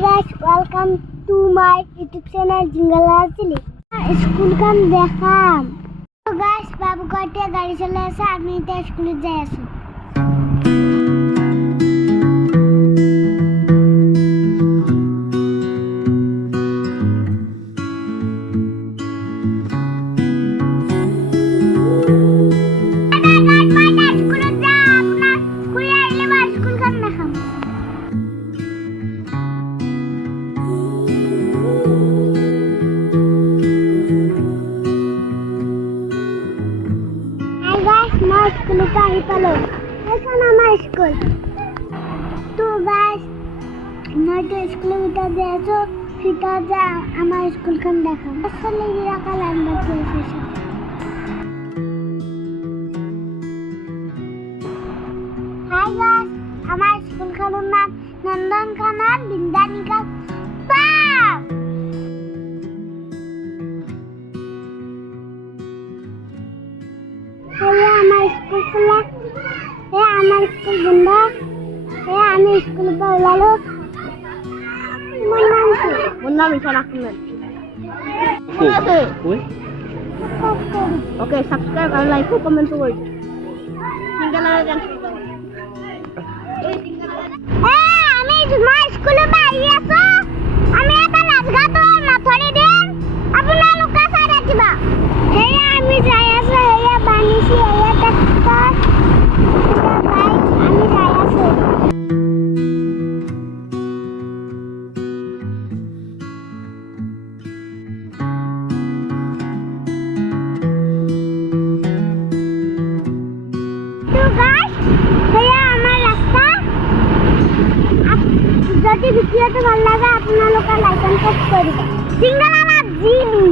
guys, welcome to my YouTube channel Jingle Chili. School kam dekham. So guys, babu kote gari chole ase ami te school jai asu. My school ka hi palo. Aisa na my school. To guys, मैं तो school उठा दे जो फिटा जा हमारे school का देखा. असली गिरा का लाइन बच्चे से. Hi guys, हमारे स्कूल का नाम नंदन का नाम बिंदानिका पार्क. स्कूल खुला है हमारे स्कूल बंद है हमें स्कूल पर उलालो मुन्ना मिशन आखिर ओके सब्सक्राइब और लाइक और कमेंट करो सिंगल आवाज हमें माय स्कूल में आई आছো আমি এটা রাজঘাট মাথরি দেন আপনারা লোক কাছে রাখিবা হেয়া আমি যাই আছে হেয়া বানিছি হেয়া ট্রাক্টর এটা বাইক আমি যাই আছে তো গাইস হেয়া আমার রাস্তা যদি ভিডিওটা ভালো লাগে আপনারা লাইক এন্ড সাবস্ক্রাইব করবেন সিঙ্গেল আলা জিমি